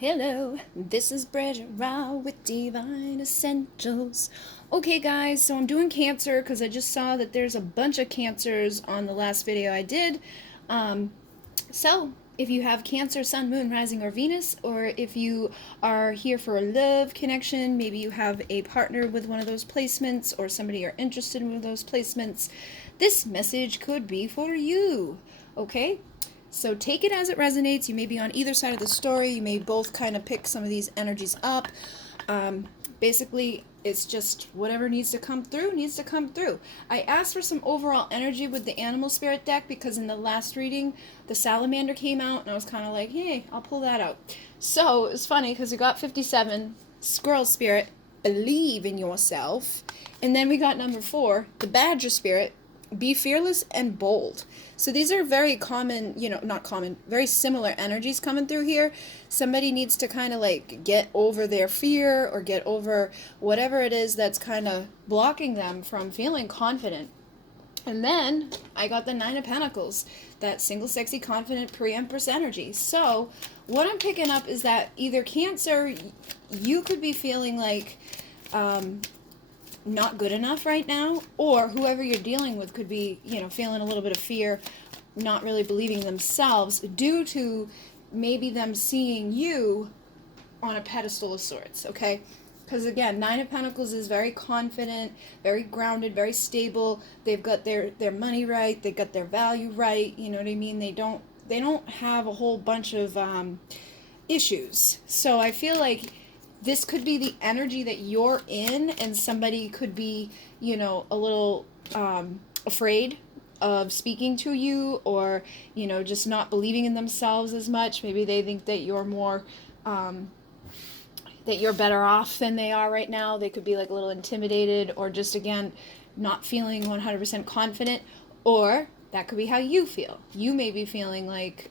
Hello, this is Bridget Rao with Divine Essentials. Okay, guys, so I'm doing Cancer because I just saw that there's a bunch of Cancers on the last video I did. Um, so, if you have Cancer, Sun, Moon, Rising, or Venus, or if you are here for a love connection, maybe you have a partner with one of those placements, or somebody you're interested in one of those placements, this message could be for you. Okay? So take it as it resonates. You may be on either side of the story. You may both kind of pick some of these energies up. Basically, it's just whatever needs to come through, needs to come through. I asked for some overall energy with the Animal Spirit deck because in the last reading, the Salamander came out, and I was kind of like, hey, I'll pull that out. So it was funny because we got 57, Squirrel Spirit, believe in yourself. And then we got number 4, the Badger Spirit, be fearless and bold. So these are very common, not common, very similar energies coming through here. Somebody needs to kind of like get over their fear or get over whatever it is that's kind of blocking them from feeling confident. And then I got the 9 of Pentacles, that single, sexy, confident pre-empress energy. So what I'm picking up is that either Cancer, you could be feeling like not good enough right now, or whoever you're dealing with could be, feeling a little bit of fear, not really believing themselves due to maybe them seeing you on a pedestal of sorts, okay? Because again, 9 of Pentacles is very confident, very grounded, very stable. They've got their money right, they've got their value right, you know what I mean? They don't have a whole bunch of issues. So I feel like this could be the energy that you're in, and somebody could be, a little afraid of speaking to you, or, just not believing in themselves as much. Maybe they think that you're more, that you're better off than they are right now. They could be like a little intimidated, or just, again, not feeling 100% confident, or that could be how you feel. You may be feeling like,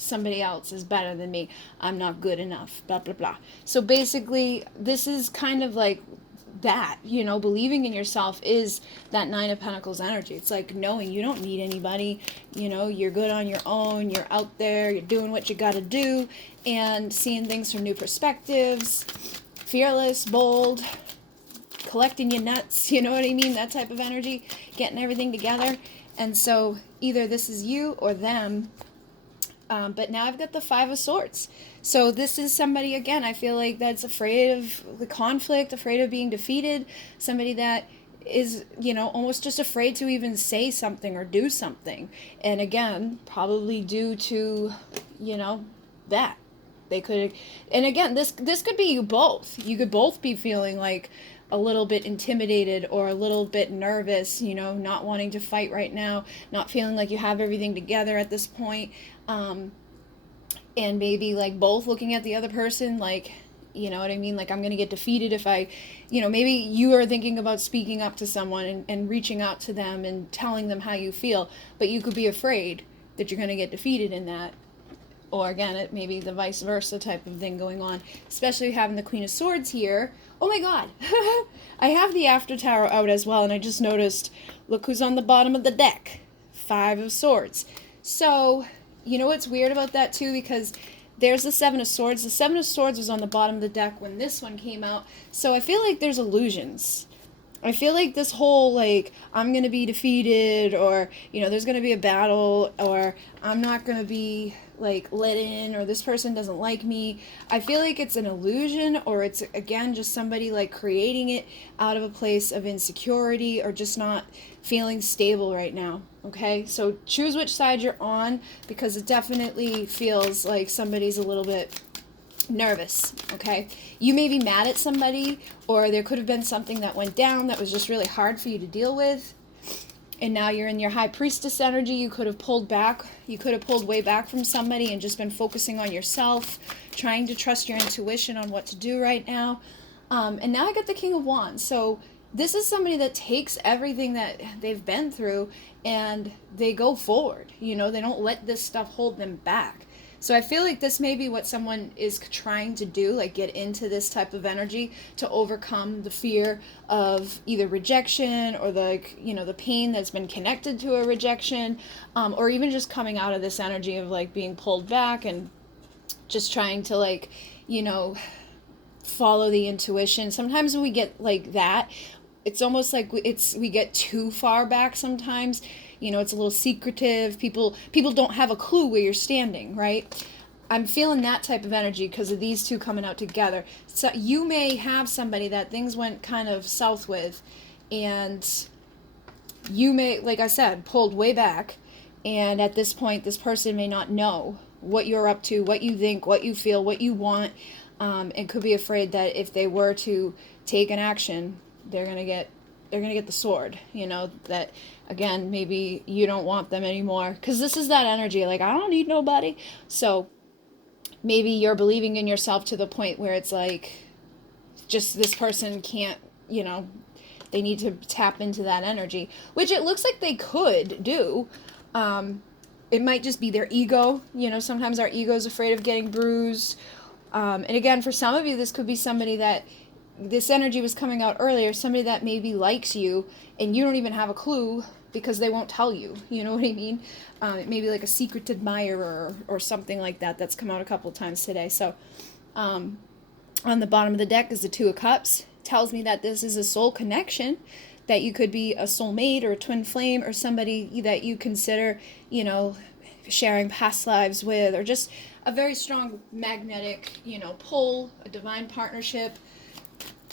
somebody else is better than me. I'm not good enough, blah, blah, blah. So basically, this is kind of like that, believing in yourself is that 9 of Pentacles energy. It's like knowing you don't need anybody, you're good on your own, you're out there, you're doing what you gotta do, and seeing things from new perspectives, fearless, bold, collecting your nuts, you know what I mean? That type of energy, getting everything together. And so either this is you or them. But now I've got the 5 of Swords. So this is somebody, again, I feel like that's afraid of the conflict, afraid of being defeated, somebody that is, almost just afraid to even say something or do something. And again, probably due to, that. They could, and again, this could be you both. You could both be feeling like a little bit intimidated or a little bit nervous, not wanting to fight right now, not feeling like you have everything together at this point. And maybe like both looking at the other person like, you know what I mean? Like, I'm going to get defeated if I, maybe you are thinking about speaking up to someone and reaching out to them and telling them how you feel, but you could be afraid that you're going to get defeated in that. Or again, it may be the vice versa type of thing going on, especially having the Queen of Swords here. Oh my God, I have the After Tower out as well, and I just noticed, look who's on the bottom of the deck, 5 of Swords. So, what's weird about that too, because there's the 7 of Swords. The 7 of Swords was on the bottom of the deck when this one came out, so I feel like there's illusions. I feel like this whole, like, I'm going to be defeated, or, there's going to be a battle, or I'm not going to be, like, let in, or this person doesn't like me. I feel like it's an illusion, or it's, again, just somebody, like, creating it out of a place of insecurity, or just not feeling stable right now, okay? So choose which side you're on, because it definitely feels like somebody's a little bit nervous, okay? You may be mad at somebody, or there could have been something that went down that was just really hard for you to deal with, and now you're in your High Priestess energy. You could have pulled back. You could have pulled way back from somebody and just been focusing on yourself, trying to trust your intuition on what to do right now. And now I got the King of Wands. So this is somebody that takes everything that they've been through and they go forward. They don't let this stuff hold them back. So I feel like this may be what someone is trying to do, like get into this type of energy to overcome the fear of either rejection or the pain that's been connected to a rejection, or even just coming out of this energy of like being pulled back and just trying to like, you know, follow the intuition. Sometimes when we get like that, it's almost like we get too far back sometimes. You know, it's a little secretive. People don't have a clue where you're standing, right? I'm feeling that type of energy because of these two coming out together. So you may have somebody that things went kind of south with, and you may, like I said, pulled way back, and at this point this person may not know what you're up to, what you think, what you feel, what you want, and could be afraid that if they were to take an action, they're gonna get the sword. You know, that again, maybe you don't want them anymore because this is that energy like, I don't need nobody. So maybe you're believing in yourself to the point where it's like, just this person can't, you know, they need to tap into that energy, which it looks like they could do. It might just be their ego. You know, sometimes our ego is afraid of getting bruised. And again, for some of you, this could be somebody that this energy was coming out earlier, somebody that maybe likes you and you don't even have a clue because they won't tell you. You know what I mean? It may be like a secret admirer or something like that that's come out a couple of times today. So on the bottom of the deck is the Two of Cups. Tells me that this is a soul connection, that you could be a soulmate or a twin flame or somebody that you consider, you know, sharing past lives with, or just a very strong magnetic, you know, pull, a divine partnership,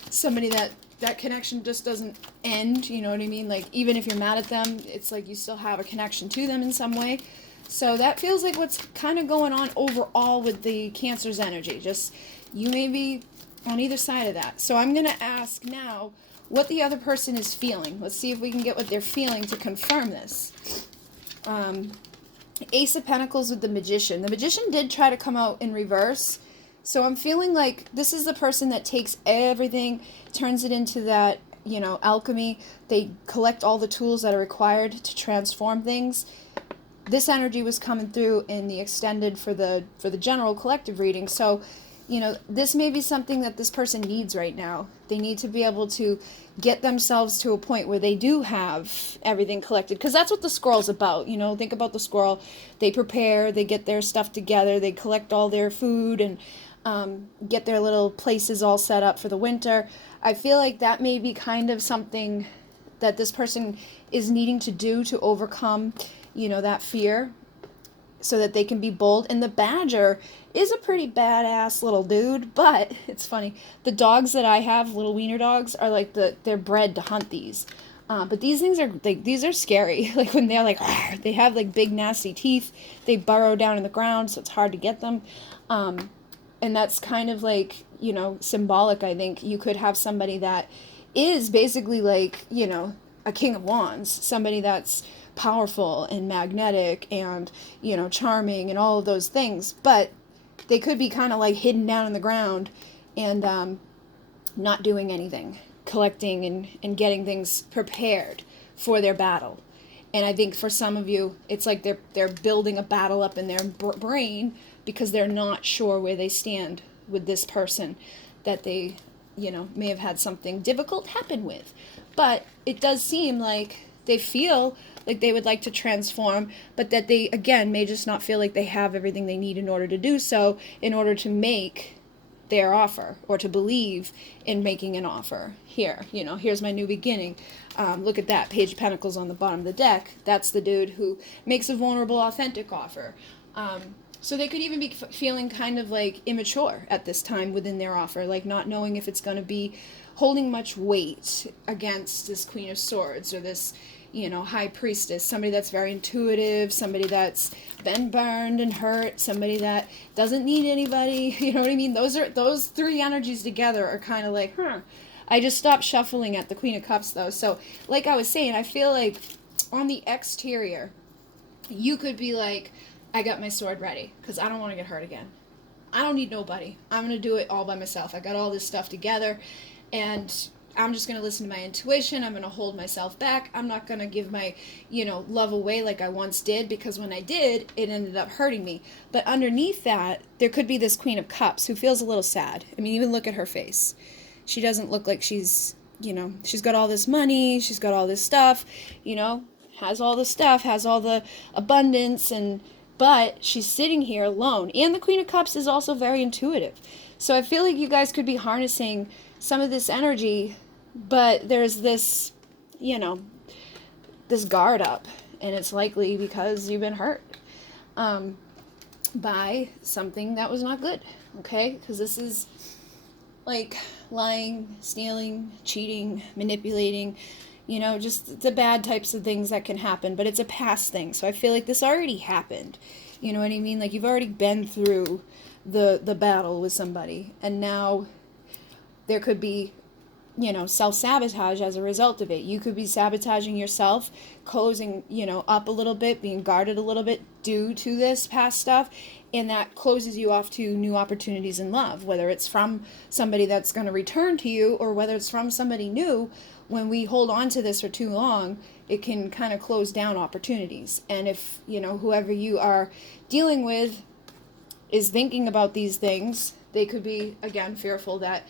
somebody that connection just doesn't end, you know what I mean? Like, even if you're mad at them, it's like you still have a connection to them in some way. So that feels like what's kind of going on overall with the Cancer's energy. Just, you may be on either side of that. So I'm going to ask now what the other person is feeling. Let's see if we can get what they're feeling to confirm this. Ace of Pentacles with the Magician. The Magician did try to come out in reverse. So I'm feeling like this is the person that takes everything, turns it into that, you know, alchemy. They collect all the tools that are required to transform things. This energy was coming through in the extended for the general collective reading. So, you know, this may be something that this person needs right now. They need to be able to get themselves to a point where they do have everything collected. Because that's what the squirrel's about. You know, think about the squirrel. They prepare, they get their stuff together, they collect all their food and get their little places all set up for the winter. I feel like that may be kind of something that this person is needing to do to overcome, you know, that fear, so that they can be bold. And the badger is a pretty badass little dude, but it's funny. The dogs that I have, little wiener dogs, are like they're bred to hunt these. But these things are like, these are scary. Like when they're like, they have like big nasty teeth. They burrow down in the ground, so it's hard to get them. And that's kind of like, you know, symbolic. I think you could have somebody that is basically like, you know, a king of wands, somebody that's powerful and magnetic and, you know, charming and all of those things, but they could be kind of like hidden down in the ground and not doing anything, collecting and getting things prepared for their battle. And I think for some of you, it's like they're building a battle up in their brain because they're not sure where they stand with this person that they, you know, may have had something difficult happen with. But it does seem like they feel like they would like to transform, but that they, again, may just not feel like they have everything they need in order to do so, in order to make their offer or to believe in making an offer. Here, you know, here's my new beginning. Look at that, Page of Pentacles on the bottom of the deck. That's the dude who makes a vulnerable, authentic offer. So they could even be feeling kind of like immature at this time within their offer, like not knowing if it's going to be holding much weight against this Queen of Swords or this, you know, High Priestess, somebody that's very intuitive, somebody that's been burned and hurt, somebody that doesn't need anybody, you know what I mean? Those three energies together are kind of like, I just stopped shuffling at the Queen of Cups though. So like I was saying, I feel like on the exterior, you could be like, I got my sword ready because I don't want to get hurt again. I don't need nobody. I'm going to do it all by myself. I got all this stuff together and I'm just going to listen to my intuition. I'm going to hold myself back. I'm not going to give my, you know, love away like I once did, because when I did, it ended up hurting me. But underneath that, there could be this Queen of Cups who feels a little sad. I mean, even look at her face. She doesn't look like she's, you know, she's got all this money, she's got all this stuff, you know, has all the stuff, has all the abundance, and, you know, she's got all this but she's sitting here alone. And the Queen of Cups is also very intuitive. So I feel like you guys could be harnessing some of this energy, but there's this, this guard up, and it's likely because you've been hurt by something that was not good, okay? Because this is like lying, stealing, cheating, manipulating, just the bad types of things that can happen, but it's a past thing. So I feel like this already happened. You know what I mean? Like you've already been through the battle with somebody, and now there could be, self-sabotage as a result of it. You could be sabotaging yourself, closing, up a little bit, being guarded a little bit due to this past stuff, and that closes you off to new opportunities in love, whether it's from somebody that's going to return to you or whether it's from somebody new. When we hold on to this for too long, it can kind of close down opportunities. And if, whoever you are dealing with is thinking about these things, they could be, again, fearful that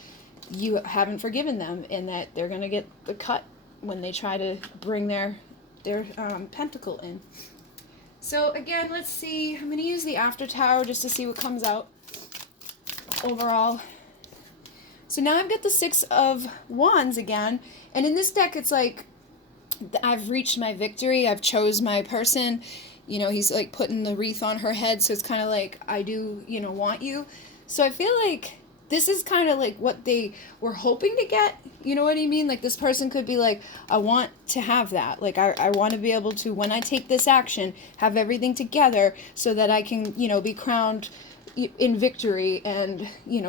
you haven't forgiven them and that they're going to get the cut when they try to bring their pentacle in. So again, let's see. I'm going to use the After Tower just to see what comes out overall. So now I've got the Six of Wands again. And in this deck, it's like I've reached my victory. I've chose my person. He's like putting the wreath on her head. So it's kind of like, I do, want you. So I feel like this is kind of like what they were hoping to get. You know what I mean? Like this person could be like, I want to have that. Like I want to be able to, when I take this action, have everything together so that I can, be crowned in victory and,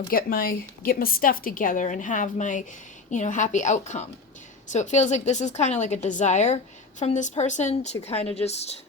get my stuff together and have my, happy outcome. So it feels like this is kind of like a desire from this person to kind of just,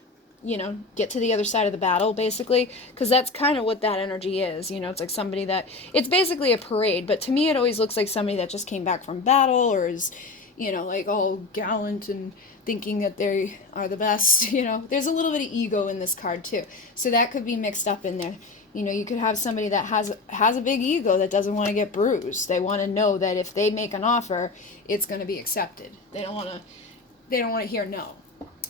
get to the other side of the battle, basically, because that's kind of what that energy is. It's like somebody that, it's basically a parade, but to me it always looks like somebody that just came back from battle or is, like all gallant and thinking that they are the best. There's a little bit of ego in this card too, so that could be mixed up in there. You could have somebody that has a big ego that doesn't want to get bruised. They want to know that if they make an offer, it's going to be accepted. They don't want to hear no.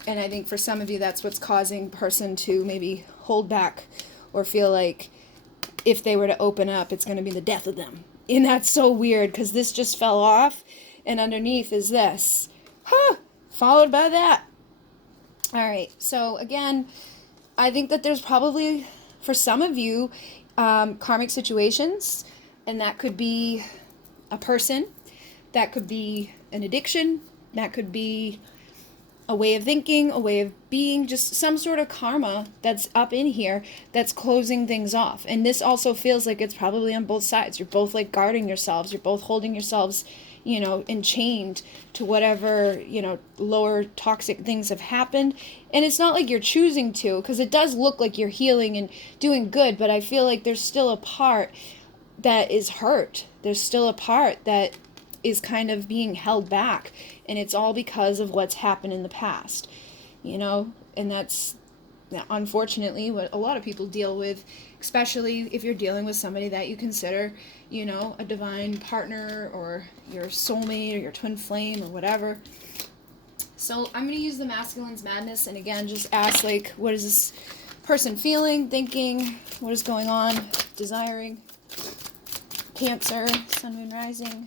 And I think for some of you, that's what's causing person to maybe hold back or feel like if they were to open up, it's going to be the death of them. And that's so weird because this just fell off and underneath is this. Followed by that. All right. So again, I think that there's probably, for some of you, karmic situations, and that could be a person, that could be an addiction, that could be a way of thinking, a way of being, just some sort of karma that's up in here that's closing things off. And this also feels like it's probably on both sides. You're both like guarding yourselves. You're both holding yourselves, enchained to whatever, lower toxic things have happened. And it's not like you're choosing to, because it does look like you're healing and doing good, but I feel like there's still a part that is hurt. There's still a part that is kind of being held back, and it's all because of what's happened in the past, and that's unfortunately what a lot of people deal with, especially if you're dealing with somebody that you consider, a divine partner or your soulmate or your twin flame or whatever. So I'm going to use the Masculine's Madness, and again, just ask, like, what is this person feeling, thinking, what is going on, desiring? Cancer, Sun, Moon, Rising.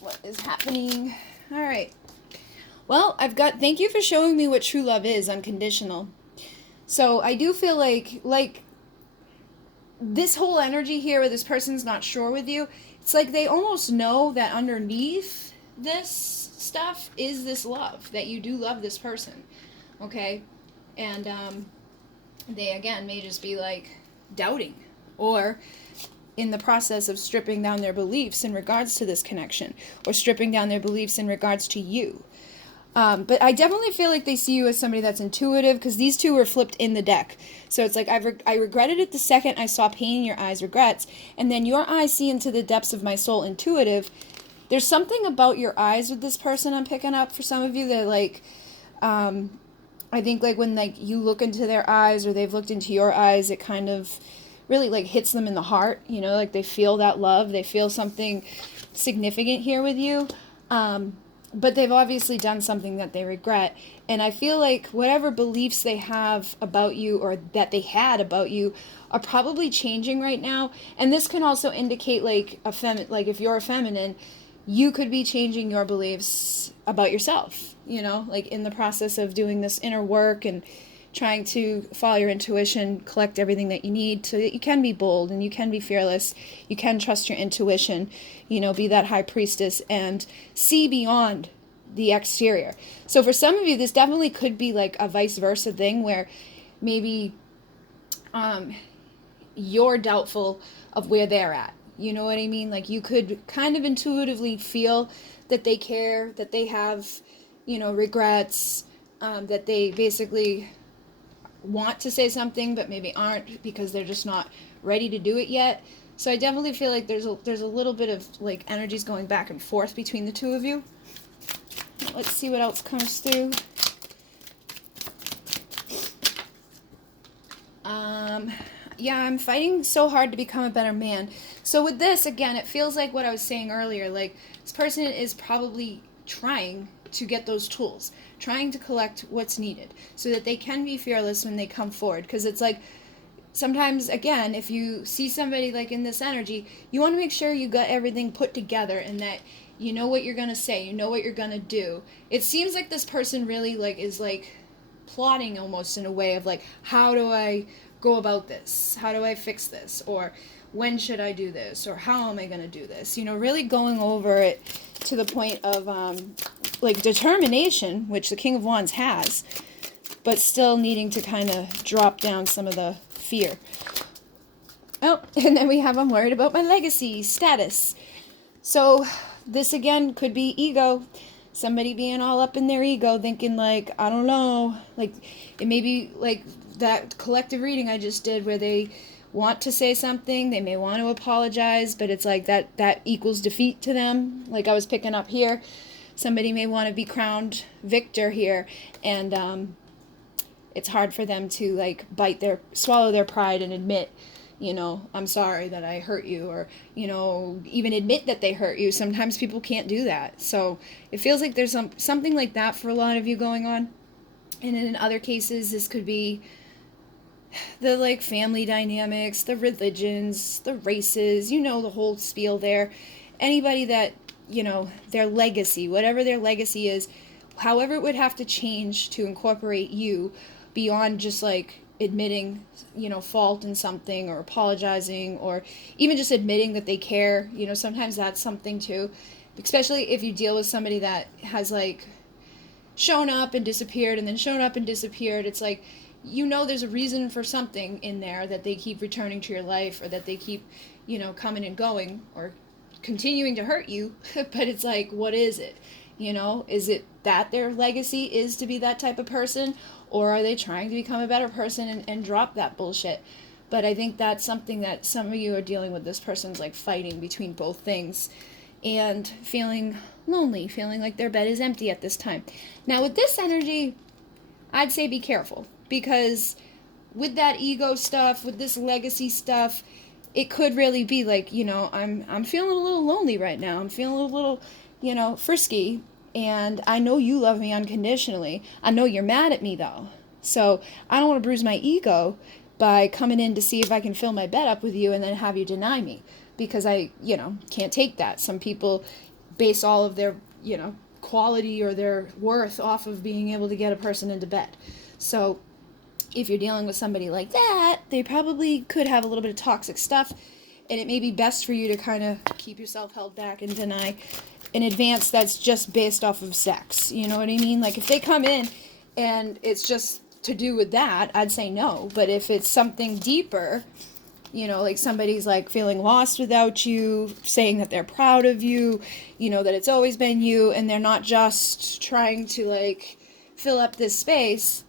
What is happening? All right. Well, thank you for showing me what true love is, unconditional. So I do feel like this whole energy here where this person's not sure with you, it's like they almost know that underneath this stuff is this love, that you do love this person, okay? And they, again, may just be like doubting or in the process of stripping down their beliefs in regards to this connection or stripping down their beliefs in regards to you. But I definitely feel like they see you as somebody that's intuitive, because these two were flipped in the deck. So it's like I regretted it the second I saw pain in your eyes, regrets, and then your eyes see into the depths of my soul, intuitive. There's something about your eyes with this person I'm picking up for some of you that, like, I think, like, when, like, you look into their eyes or they've looked into your eyes, it kind of really, like, hits them in the heart, like they feel that love, they feel something significant here with you. but they've obviously done something that they regret. And I feel like whatever beliefs they have about you or that they had about you are probably changing right now. And this can also indicate like like if you're a feminine, you could be changing your beliefs about yourself, you know, like in the process of doing this inner work and trying to follow your intuition, collect everything that you need so that you can be bold and you can be fearless. You can trust your intuition, you know, be that high priestess and see beyond the exterior. So for some of you, this definitely could be like a vice versa thing where maybe you're doubtful of where they're at. You know what I mean? Like you could kind of intuitively feel that they care, that they have, you know, regrets, that they basically want to say something but maybe aren't because they're just not ready to do it yet. So I definitely feel like there's a little bit of like energies going back and forth between the two of you. Let's see what else comes through. Yeah, I'm fighting so hard to become a better man. So with this, again, it feels like what I was saying earlier. Like, this person is probably trying to get those tools, trying to collect what's needed so that they can be fearless when they come forward. Because it's like, sometimes, again, if you see somebody like in this energy, you want to make sure you got everything put together and that you know what you're going to say, you know what you're going to do. It seems like this person really like is like plotting almost in a way of like, how do I go about this? How do I fix this? Or when should I do this? Or how am I going to do this? You know, really going over it to the point of like determination, which the King of Wands has, but still needing to kind of drop down some of the fear. Oh, and then we have I'm worried about my legacy status. So this again could be ego. Somebody being all up in their ego, thinking like, I don't know, like it may be like that collective reading I just did where they want to say something, they may want to apologize, but it's like that equals defeat to them. Like I was picking up here, somebody may want to be crowned victor here, and it's hard for them to like swallow their pride and admit, you know, I'm sorry that I hurt you, or, you know, even admit that they hurt you. Sometimes people can't do that. So it feels like there's something like that for a lot of you going on. And in other cases, this could be the like family dynamics, the religions, the races, you know, the whole spiel there. Anybody that, you know, their legacy, whatever their legacy is, however it would have to change to incorporate you beyond just like admitting, you know, fault in something or apologizing or even just admitting that they care. You know, sometimes that's something too, especially if you deal with somebody that has like shown up and disappeared and then shown up and disappeared. It's like, you know, there's a reason for something in there that they keep returning to your life or that they keep, you know, coming and going or continuing to hurt you. But it's like, what is it? You know, is it that their legacy is to be that type of person, or are they trying to become a better person and drop that bullshit? But I think that's something that some of you are dealing with. This person's like fighting between both things and feeling lonely, feeling like their bed is empty at this time. Now with this energy, I'd say be careful, because with that ego stuff, with this legacy stuff, it could really be like, you know, I'm feeling a little lonely right now. I'm feeling a little, you know, frisky, and I know you love me unconditionally. I know you're mad at me though. So I don't want to bruise my ego by coming in to see if I can fill my bed up with you and then have you deny me, because I, you know, can't take that. Some people base all of their, you know, quality or their worth off of being able to get a person into bed. So if you're dealing with somebody like that, they probably could have a little bit of toxic stuff, and it may be best for you to kind of keep yourself held back and deny an advance that's just based off of sex. You know what I mean? Like if they come in and it's just to do with that, I'd say no. But if it's something deeper, you know, like somebody's like feeling lost without you, saying that they're proud of you, you know, that it's always been you, and they're not just trying to like fill up this space,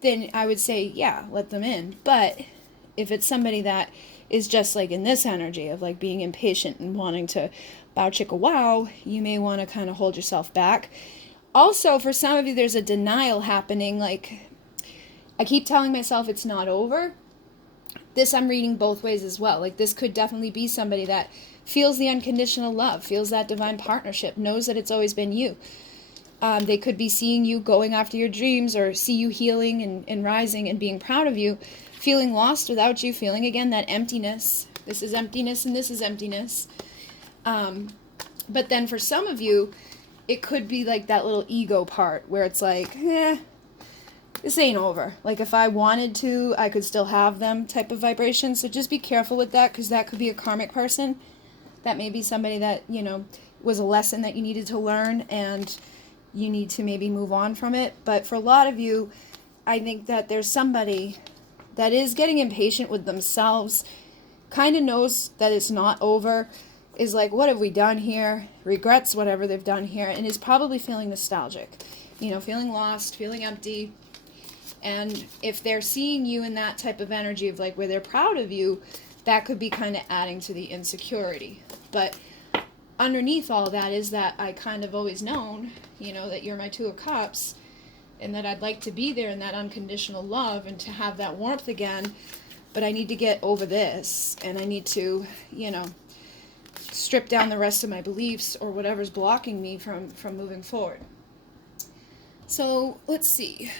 then I would say, yeah, let them in. But if it's somebody that is just like in this energy of like being impatient and wanting to bow chicka wow, you may want to kind of hold yourself back. Also, for some of you, there's a denial happening. Like, I keep telling myself it's not over. This I'm reading both ways as well. Like, this could definitely be somebody that feels the unconditional love, feels that divine partnership, knows that it's always been you. They could be seeing you going after your dreams, or see you healing and rising and being proud of you, feeling lost without you, feeling again that emptiness. This is emptiness and this is emptiness. But then for some of you, it could be like that little ego part where it's like, this ain't over. Like if I wanted to, I could still have them type of vibration. So just be careful with that, because that could be a karmic person. That may be somebody that, was a lesson that you needed to learn, and you need to maybe move on from it. But for a lot of you, I think that there's somebody that is getting impatient with themselves, kind of knows that it's not over, is like, what have we done here? Regrets whatever they've done here, and is probably feeling nostalgic, feeling lost, feeling empty. And if they're seeing you in that type of energy of like where they're proud of you, that could be kind of adding to the insecurity. But underneath all that is that I kind of always known, that you're my Two of Cups, and that I'd like to be there in that unconditional love and to have that warmth again, but I need to get over this, and I need to, strip down the rest of my beliefs or whatever's blocking me from moving forward. So let's see.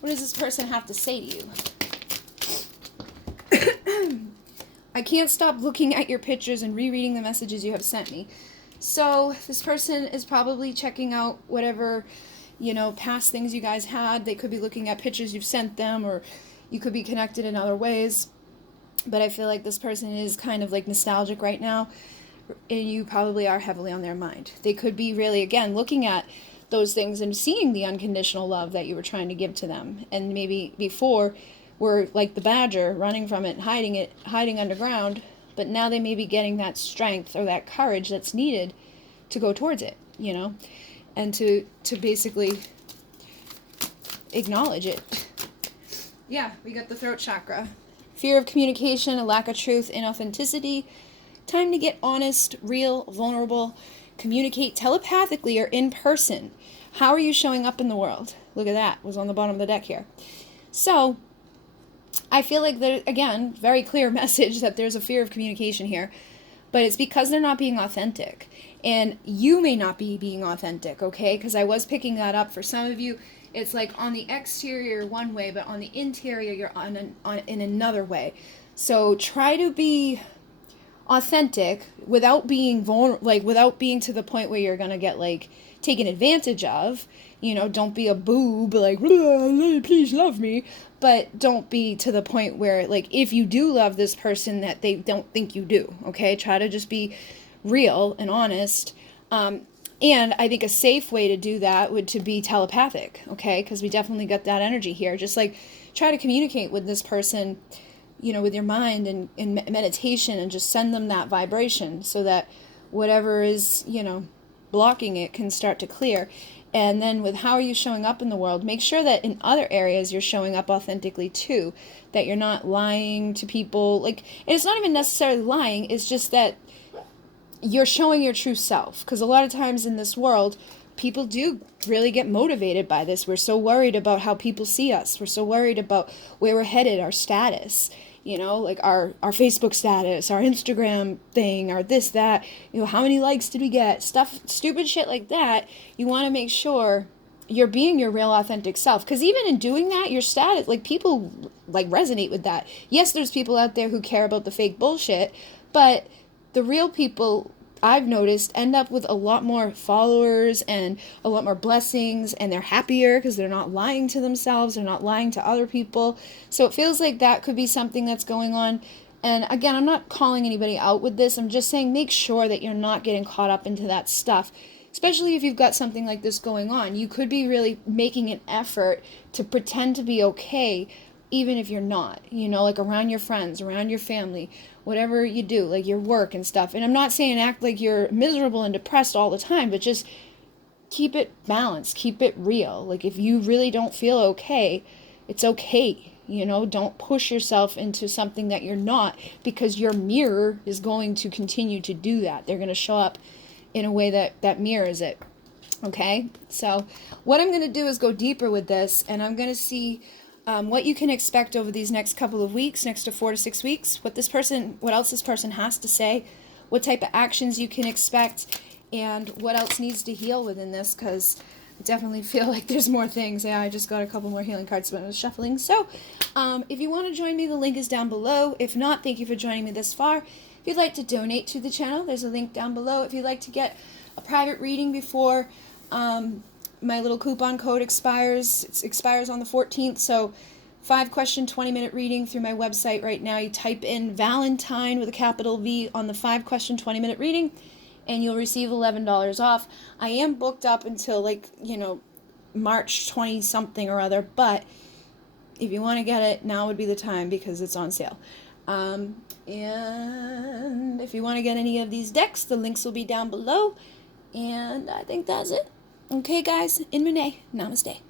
What does this person have to say to you? I can't stop looking at your pictures and rereading the messages you have sent me. So this person is probably checking out whatever, past things you guys had. They could be looking at pictures you've sent them, or you could be connected in other ways. But I feel like this person is kind of like nostalgic right now, and you probably are heavily on their mind. They could be really, again, looking at those things and seeing the unconditional love that you were trying to give to them. And maybe before were like the badger, running from it, hiding underground, but now they may be getting that strength or that courage that's needed to go towards it, and to basically acknowledge it. Yeah, we got the throat chakra. Fear of communication, a lack of truth, inauthenticity. Time to get honest, real, vulnerable, communicate telepathically or in person. How are you showing up in the world? Look at that, was on the bottom of the deck here. So I feel like there, again, very clear message that there's a fear of communication here, but it's because they're not being authentic. And you may not be being authentic, okay? Because I was picking that up for some of you. It's like on the exterior one way, but on the interior you're in another way. So try to be authentic without being without being to the point where you're gonna get taken advantage of. Don't be a boob please love me, but don't be to the point where if you do love this person that they don't think you do. Okay, try to just be real and honest. And I think a safe way to do that would to be telepathic, okay? Because we definitely got that energy here. Just try to communicate with this person, with your mind and in meditation, and just send them that vibration so that whatever is, blocking it can start to clear. And then with how are you showing up in the world, make sure that in other areas you're showing up authentically too, that you're not lying to people. And it's not even necessarily lying, it's just that you're showing your true self. Because a lot of times in this world, people do really get motivated by this. We're so worried about how people see us. We're so worried about where we're headed, our status, our Facebook status, our Instagram thing, our this, that, how many likes did we get? Stuff, stupid shit like that. You want to make sure you're being your real authentic self. Because even in doing that, your status, people resonate with that. Yes, there's people out there who care about the fake bullshit, but the real people, I've noticed, end up with a lot more followers and a lot more blessings, and they're happier because they're not lying to themselves, they're not lying to other people. So it feels like that could be something that's going on. And again, I'm not calling anybody out with this. I'm just saying make sure that you're not getting caught up into that stuff. Especially if you've got something like this going on. You could be really making an effort to pretend to be okay, even if you're not, around your friends, around your family, whatever you do, your work and stuff. And I'm not saying act like you're miserable and depressed all the time, but just keep it balanced, keep it real. If you really don't feel okay, it's okay. Don't push yourself into something that you're not, because your mirror is going to continue to do that. They're going to show up in a way that mirrors it. Okay? So what I'm going to do is go deeper with this, and I'm going to see what you can expect over these next couple of weeks, next to 4 to 6 weeks, what else this person has to say, what type of actions you can expect, and what else needs to heal within this, because I definitely feel like there's more things. Yeah, I just got a couple more healing cards when I was shuffling. So if you want to join me, the link is down below. If not, thank you for joining me this far. If you'd like to donate to the channel, there's a link down below. If you'd like to get a private reading before my little coupon code expires, it expires on the 14th, so 5-question, 20-minute reading through my website right now. You type in Valentine with a capital V on the 5-question, 20-minute reading, and you'll receive $11 off. I am booked up until, like, March 20-something or other, but if you want to get it, now would be the time because it's on sale. And if you want to get any of these decks, the links will be down below. And I think that's it. Okay, guys, in Renee, namaste.